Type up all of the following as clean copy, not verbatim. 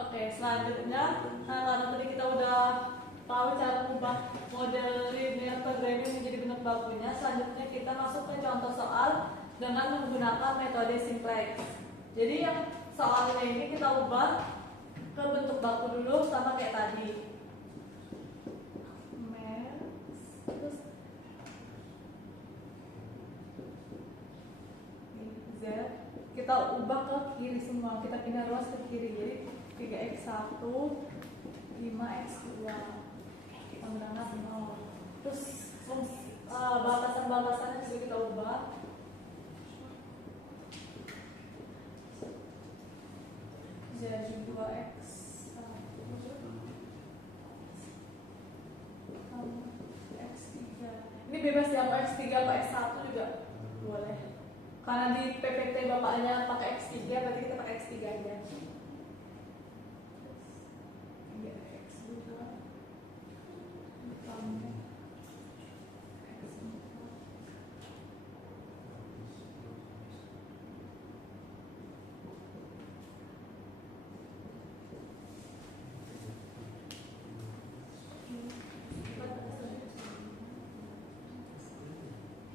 Oke, selanjutnya, karena tadi kita udah tahu cara mengubah model linear atau gradient menjadi bentuk bakunya, selanjutnya kita masuk ke contoh soal dengan menggunakan metode simplex. Jadi yang soalnya ini kita ubah ke bentuk baku dulu sama kayak tadi. Terus Z kita ubah ke kiri semua, kita pindah ruas ke kiri, jadi 3x1 5x2 penggunaan 0. Terus batasan-batasannya juga kita ubah. Jadi 2x x3. Ini bebas ya, mau x3 atau x1 juga boleh. Karena di PPT bapaknya pakai x3, berarti kita pakai x3 aja.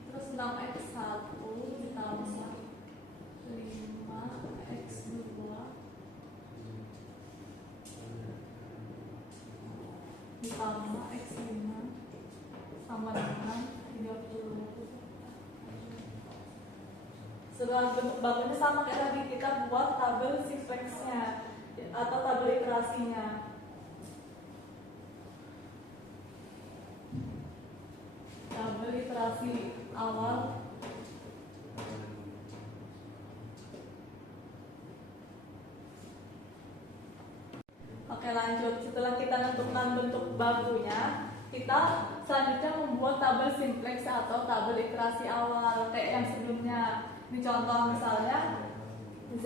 Terus 6x1 ditambah 5x2 ditambah x5 sama dengan 30. Setelah bentuk bakunya sama kayak tadi, kita buat tabel simplex-nya atau tabel iterasinya. Tabel iterasi awal. Oke, lanjut. Setelah kita tentukan bentuk bakunya, kita selanjutnya membuat tabel simplex atau tabel iterasi awal kayak yang sebelumnya. Ini contoh misalnya Z,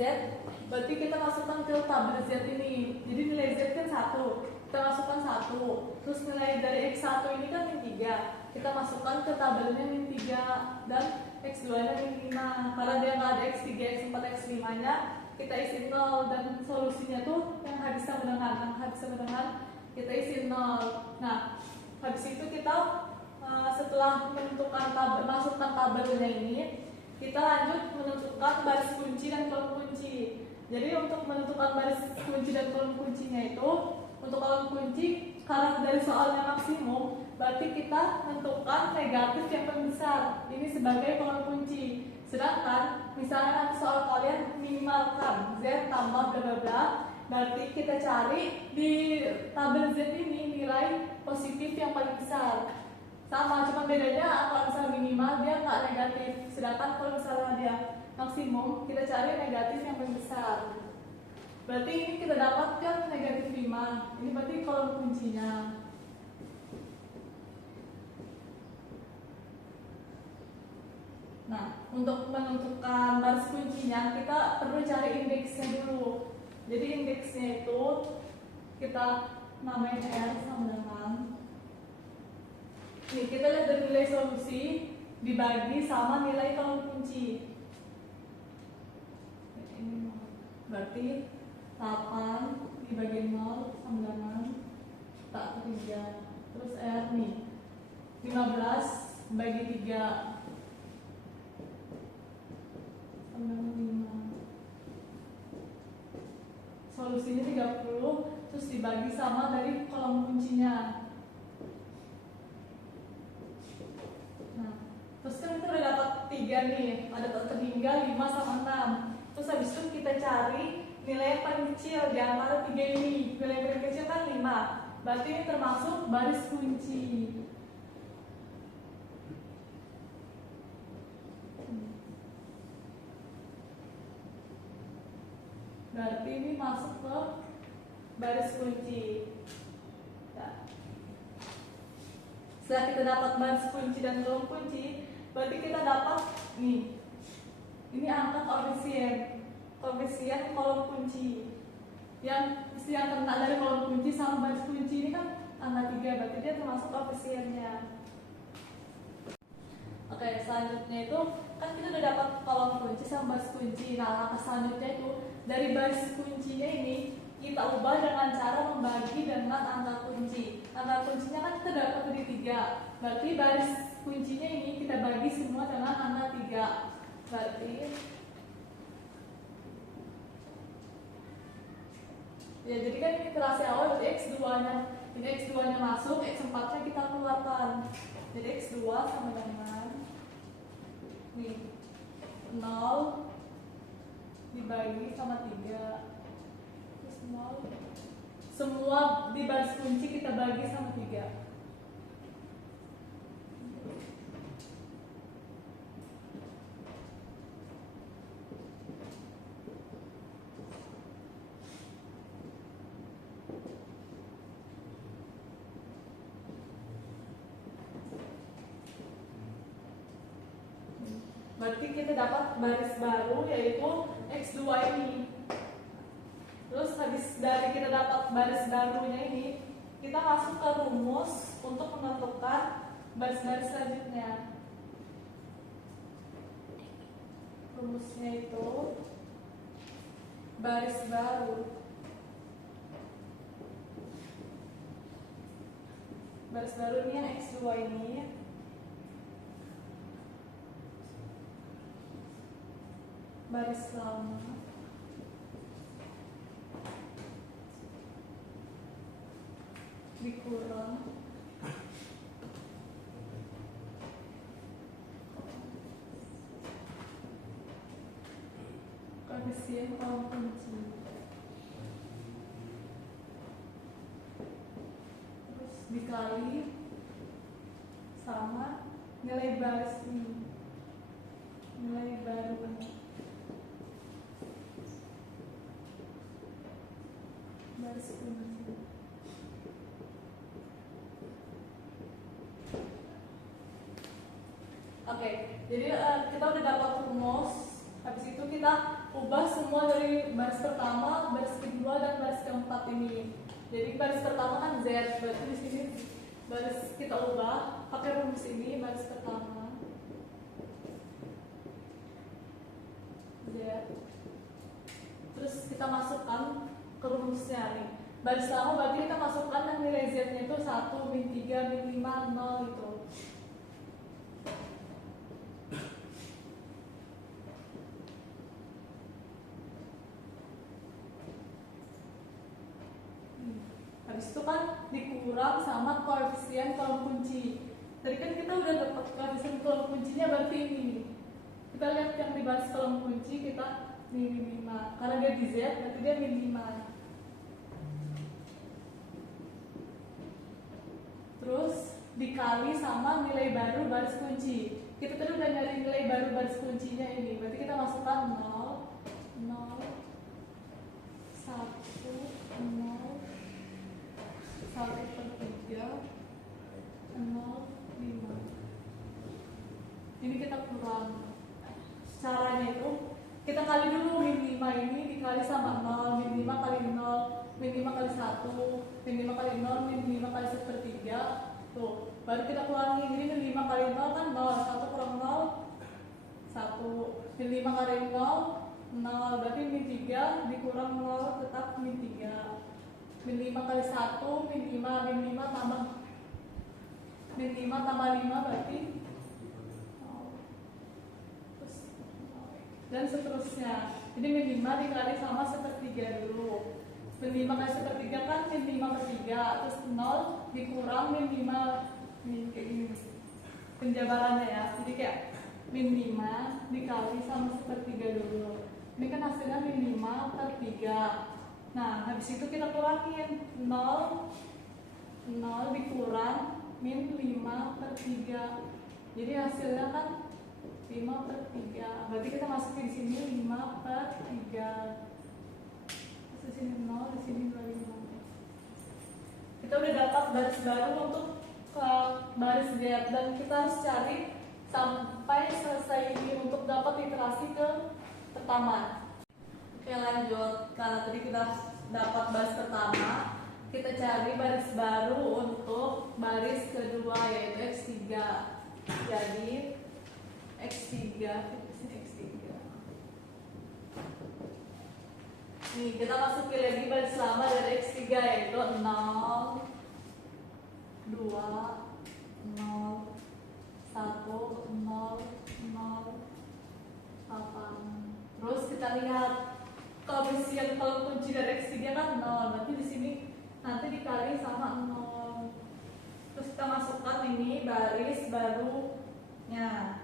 berarti kita masukkan ke tabel Z ini. Jadi nilai Z kan 1, kita masukkan 1. Terus nilai dari x1 ini kan min 3, kita masukkan ke tabelnya min 3 dan x2 nya min 5. Karena dia nggak ada x3, x4, x5 nya, kita isi 0 dan solusinya tuh yang habis sama dengan kita isi 0. Nah, habis itu kita setelah menentukan tabel, masukkan tabelnya ini, kita lanjut menentukan baris kunci dan kolom kunci. Jadi untuk menentukan baris kunci dan kolom kuncinya itu, untuk kolom kunci karena dari soalnya maksimum, berarti kita menentukan negatif yang paling besar. Ini sebagai kolom kunci. Sedangkan misalnya nanti soal kalian minimalkan Z tambah bla bla bla, berarti kita cari di tabel Z ini nilai positif yang paling besar. Sama, cuma bedanya kalau misalnya minimal dia nggak negatif, sedangkan kalau misalnya dia maksimum kita cari negatif yang paling besar. Berarti ini kita dapatkan negatif 5. Ini berarti kolom kuncinya. Nah, untuk menentukan baris kuncinya kita perlu cari indeksnya dulu. Jadi indeksnya itu kita namain R sama dengan ini, kita lihat dari nilai solusi dibagi sama nilai kolom kunci. Ini berarti 8 dibagi 0 sama dengan tak 3. Terus R nih 15 bagi 3 sama dengan 5. Solusinya 30, terus dibagi sama dari kolom kuncinya. Nah, terus kan kita udah dapat 3 nih, ada tertinggal 5 sama 6. Terus habis itu kita cari nilai yang paling kecil di antara 3 ini. Nilai yang paling kecil kan 5, berarti ini termasuk baris kunci. Berarti ini masuk ke baris kunci. Nah, setelah kita dapat baris kunci dan kolom kunci, berarti kita dapat nih, ini angka koefisien kolom kunci. Yang kena dari kolom kunci sama baris kunci ini kan angka 3, berarti dia termasuk koefisiennya. Oke, selanjutnya itu kan kita udah dapat kolom kunci sama baris kunci. Nah, langkah selanjutnya itu dari baris kuncinya ini kita ubah dengan cara membagi dengan angka kunci. Angka kuncinya kan kita dapat dari 3. Berarti baris kuncinya ini kita bagi semua dengan angka 3. Berarti ya, jadi kan ini iterasi awal berarti X2-nya. Ini X2-nya masuk, X4-nya kita keluarkan. Jadi X2 sama dengan nih 0 dibagi sama 3. Terus 0. Semua di baris kunci kita bagi sama 3. Berarti kita dapat baris baru yaitu X2 ini. Terus habis dari kita dapat baris barunya ini, kita masuk ke rumus untuk menentukan baris-baris selanjutnya. Rumusnya itu baris baru. Baris baru ini yang X2 ini. Baris lama dikurang koefisien kolom kunci, terus dikali sama nilai baris ini, nilai baru baris kunci. Oke, jadi kita udah dapat rumus. Habis itu kita ubah semua dari baris pertama, baris kedua, dan baris keempat ini. Jadi baris pertama kan Z, berarti di sini baris kita ubah pakai rumus ini. Baris pertama Z, terus kita masukkan ke rumusnya nih. Baris lama berarti kita masukkan yang nilai Z-nya itu 1, min 3, min 5, 0 gitu. Habis itu kan dikurang sama koefisien kolom kunci. Tadi kan kita udah dapat koefisien kolom kuncinya, berarti ini. Kita lihat yang di baris kolom kunci kita min 5. Karena dia di Z, berarti dia min 5. Terus dikali sama nilai baru baris kunci. Kita tadi udah nyari nilai baru baris kuncinya ini. Berarti kita masukkan 0, 0, 1, 0, 1/3, 0, 5. Ini kita kurang. Caranya itu kita kali dulu min 5 ini dikali sama 0, min 5 kali 0, min 5 kali 1, min 5 kali 0, min 5 kali 1/3. Tuh, baru kita kurangi. Jadi min 5 kali 0 kan 0, 1 kurang 0, 1. Min 5 kali 0, 0. Berarti min 3 dikurang 0 tetap min 3. Min 5 kali 1, min 5, min 5 tambah min 5 tambah 5 berarti 0. Terus, dan seterusnya. Jadi min 5 dikali sama 1/3 dulu. Min 5 kali 1/3 kan min 5/3. Terus 0 dikurang min 5, min kayak gini penjabarannya ya. Jadi kayak min 5 dikali sama 1/3 dulu. Ini kan hasilnya min 5/3. Nah, habis itu kita kurangin 0, 0 dikurang min 5/3. Jadi hasilnya kan 5/3. Berarti kita masukin di sini 5/3. Di sini 0, di sini 25. Kita udah dapat baris baru untuk ke baris Z, dan kita harus cari sampai selesai ini untuk dapat iterasi ke pertama. Oke, lanjut. Karena tadi kita dapat baris pertama, kita cari baris baru untuk baris kedua yaitu X3. Jadi X3, X3. Nih, kita masukin lagi baris lama dari X3 yaitu 0, 2, 0, 1, 0, 0, 8. Terus kita lihat koefisien kalau kunci dari X3 kan 0, berarti di sini nanti dikali sama 0. Terus kita masukkan ini baris barunya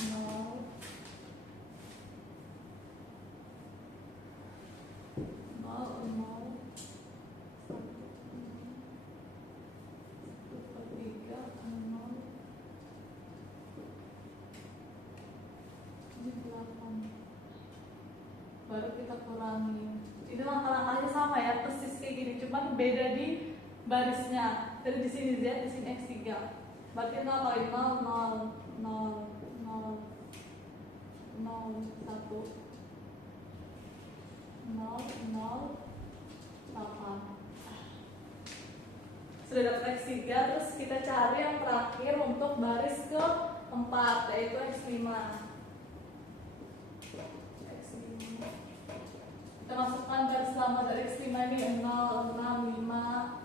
0, 8. Baru kita kurangi. Ini langkah-langkahnya sama ya, persis kayak gini, cuman beda di barisnya. Jadi di sini Z, di sini X3. Berarti 0 kali 0, 0, 0, 0, 0, 1, 0, 0, 8. Sudah dapat X3, terus kita cari yang terakhir untuk baris keempat, yaitu X5. Kita masukkan baris lama dari X5 ini 0, 6, 5.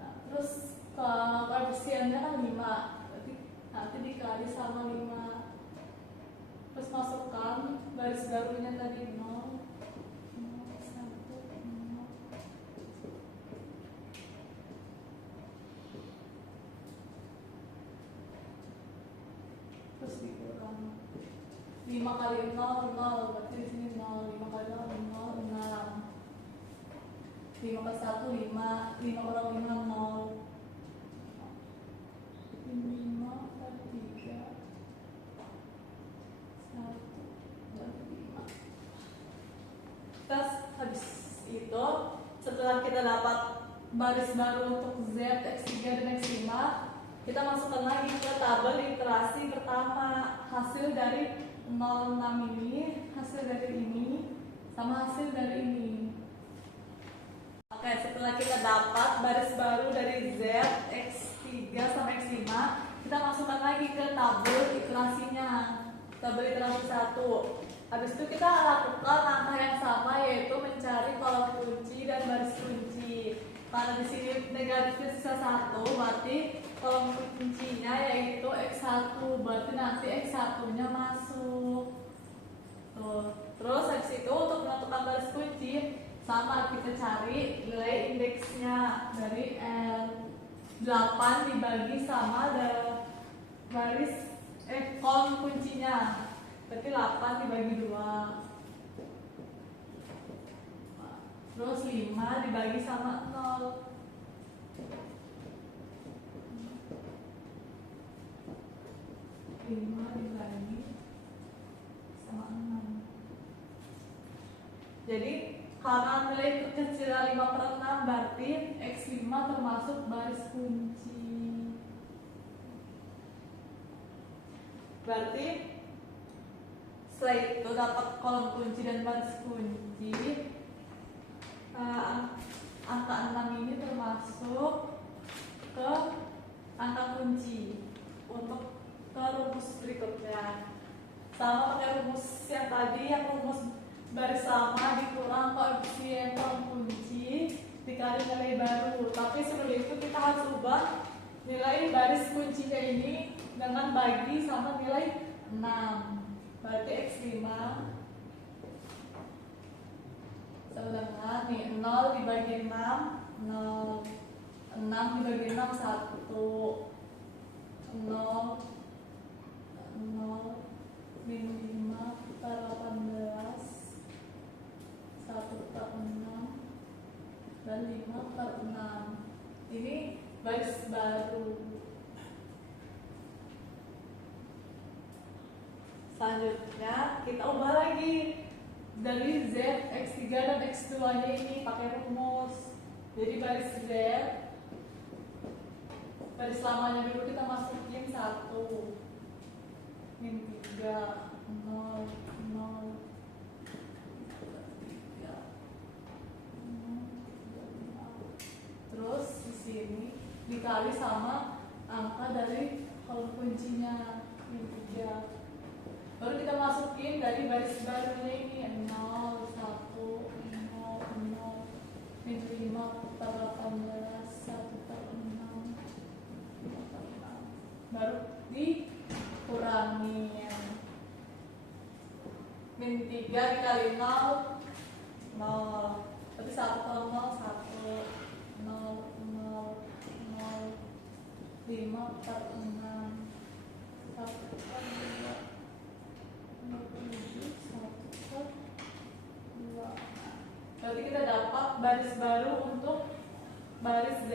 Nah, terus koefisiennya kan 5, berarti nanti dikali sama 5. Terus masukkan baris barunya tadi 0, 0, 1, 0. Terus dikurang 5 kali 0, 0, berarti di sini 0, 5 kali 0, 0, 6. 5 kali 1, 5, 5 kurang 5, 0. 5 kali 3, 1, dan 5. Terus habis itu, setelah kita dapat baris baru untuk Z, X3, dan X5, kita masukkan lagi ke tabel iterasi pertama, hasil dari 06 ini, hasil dari ini, sama hasil dari ini. Oke, setelah kita dapat baris baru dari Z, X3, sama X5, kita masukkan lagi ke tabel iterasinya, tabel iterasi 1. Habis itu kita lakukan langkah yang sama, yaitu mencari kolom kunci dan baris kunci. Karena di sini negatifnya sisa 1, berarti kolom kuncinya yaitu X1, berarti nanti X1-nya masuk. Tuh. Terus habis itu untuk menentukan baris kunci, sama kita cari nilai indeksnya dari R. 8 dibagi sama baris kolom kuncinya, berarti 8 dibagi 2. Terus 5 dibagi sama 0. 5 dibagi sama 6. Jadi karena nilai kecil 5/6, berarti X5 termasuk baris kunci. Berarti setelah itu dapat kolom kunci dan baris kunci, angka 6 ini termasuk ke angka kunci untuk ke rumus berikutnya. Sama pakai rumus yang tadi, yang rumus baris lama dikurang koefisien kolom kunci dikali nilai baru. Tapi sebelum itu kita harus ubah nilai baris kuncinya ini dengan bagi sama nilai 6. Berarti X5 dengan nih 0 dibagi 6, 0. 6 dibagi 6, 1. 0, 0, min 5 per 18, 1 per 6, dan 5 per 6. Ini baris baru. Selanjutnya kita ubah lagi dari Z, X3, dan X2 nya ini pakai rumus. Jadi baris Z, baris lamanya dulu kita masukin 1, min 3, 0, 0, 3, 0, 3, 5. Terus di sini dikali sama angka dari kolom kuncinya min 3. Baru kita masukin dari baris barunya ini 0, 1, 0, 0, min 5 per 18, 1 per 6, 5 per 6. Baru dikurangi min 3 dikali 0, 0. Berarti 1 per 0, 1, 0, 0, 0, 5 per 6, 1 per 2, 27, 1 per 2. Berarti kita dapat baris baru untuk baris Z.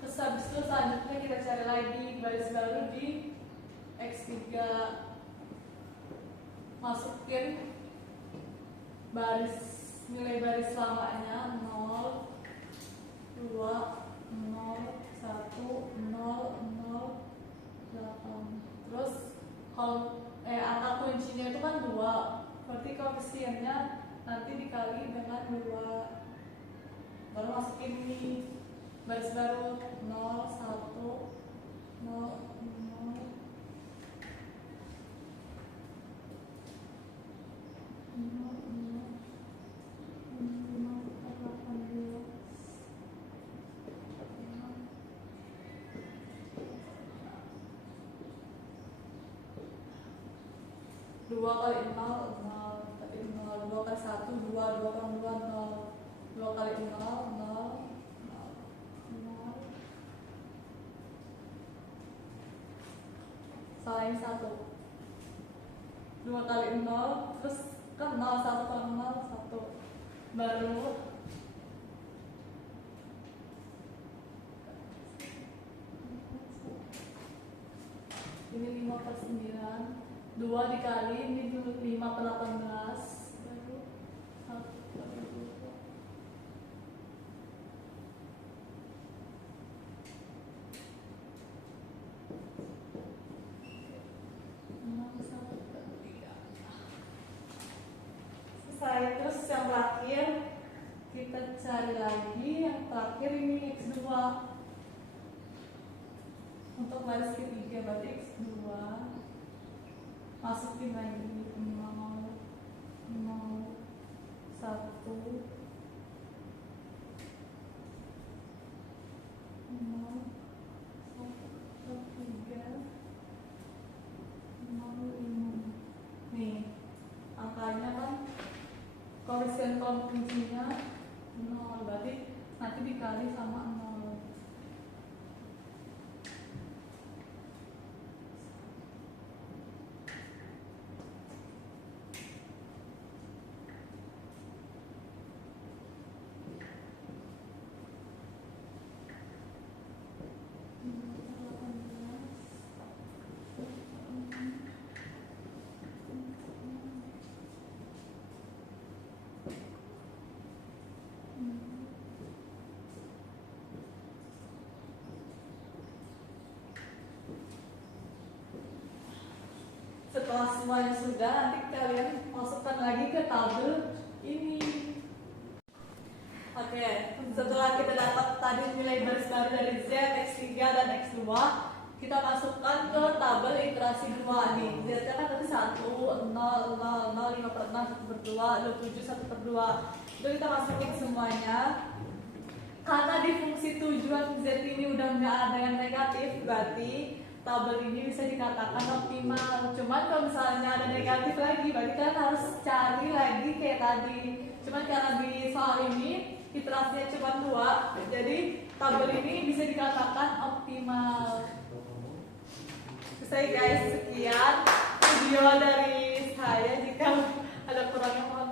Terus habis itu selanjutnya kita cari lagi baris baru di X3. Masukin nilai baris lamanya 0, 2, 0, 1, 0, 0, 8. Terus angka kuncinya itu kan 2. Berarti koefisiennya nanti dikali dengan 2. Baru masukin ini baris baru 0, 1, 0, 0, 2 kali 0, 0. Tapi 0, 2 kali 1, 2, 2 kali 2, 0. 2 kali 0, 0, 0. Salahin 1. 2 kali 0, terus kan 0, 1 kali 0, 1. Baru ini 5 per 9. 2 dikali ini dulu 5 per 18. Baru 1 per 2. 6, 1 per 3. Selesai. Terus yang terakhir kita cari lagi yang terakhir ini X2 untuk baris ketiga. Berarti X2 masukin lagi 0, 0, 1, 0, 1, 3, 0, 5. Nih angkanya kan koefisien kolom kuncinya 0, berarti nanti dikali sama 0. Setelah semuanya sudah, nanti kalian masukkan lagi ke tabel ini. Oke, setelah kita dapat tadi nilai baris baru dari Z, X3, dan X2, kita masukkan ke tabel iterasi 2 nih. Z-nya kan tadi 1, 0, 0, 0, 5 per 6, 1 per 2, 27, 1 per 2. Itu kita masukin semuanya. Karena di fungsi tujuan Z ini udah nggak ada yang negatif, berarti tabel ini bisa dikatakan optimal. Cuman kalau misalnya ada negatif lagi, berarti kan harus cari lagi kayak tadi. Cuman karena di soal ini iterasinya cuma 2, jadi tabel ini bisa dikatakan optimal. Selesai guys, sekian video dari saya. Jika ada kurangnya mohon